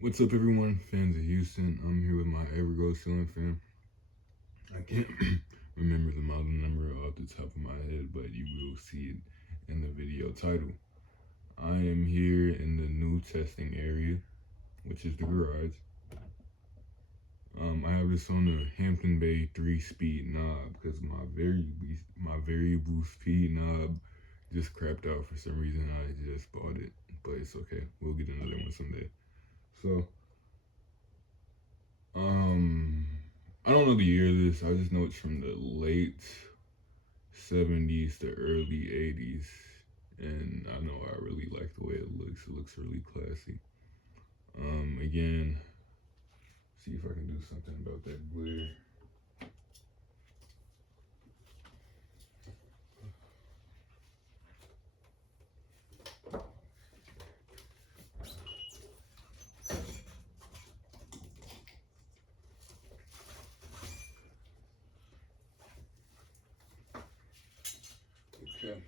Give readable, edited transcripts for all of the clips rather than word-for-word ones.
What's up, everyone? Fans of Houston. I'm here with my Evergo ceiling fan. I can't remember the model number off the top of my head, but you will see it in the video title. I am here in the new testing area, which is the garage. I have this on the Hampton Bay 3-speed knob because my variable speed knob just crapped out for some reason. I just bought it, but it's okay. We'll get another one someday. So, um, I don't know the year of this. I just know it's from the late 70s to early 80s. And I know I really like the way it looks. It looks really classy. Again, see if I can do something about that glare. Okay.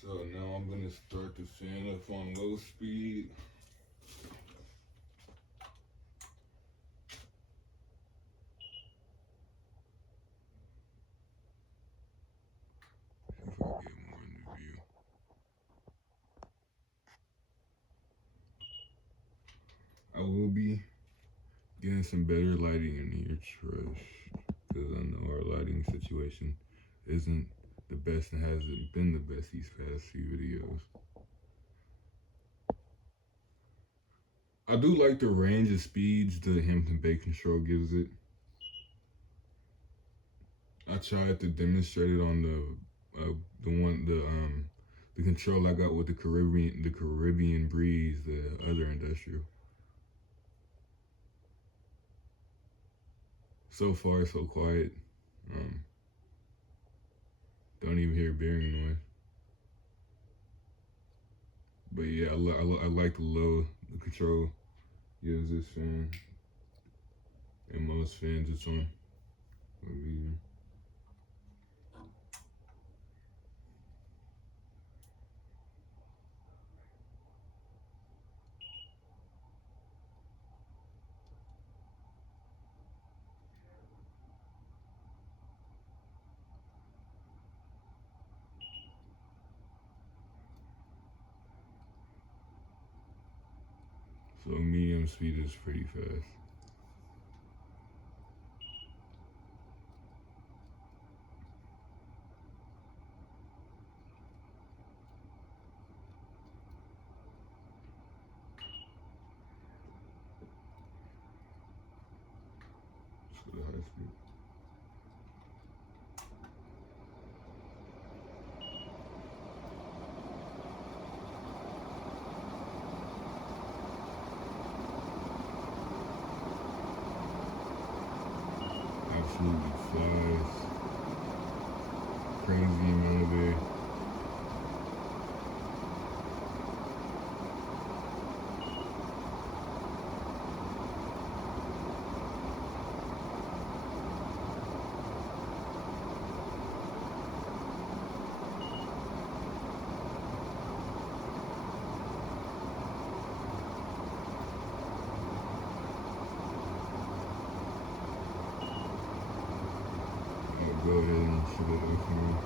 So now I'm gonna start the fan up on low speed. See if I can get more in the view. I will be getting some better lighting in here, trust, because I know our lighting situation isn't the best and hasn't been the best these past few videos. I do like the range of speeds the Hampton Bay control gives it. I tried to demonstrate it on the control I got with the Caribbean Breeze, the other industrial. So far, so quiet. Don't even hear bearing noise. But yeah, I like the low the control gives this fan, and most fans it's on. So medium speed is pretty fast. Let's go to high speed. Absolutely flies. Crazy amount of air. I'll go ahead and shut it off now.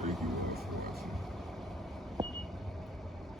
Thank you guys for watching.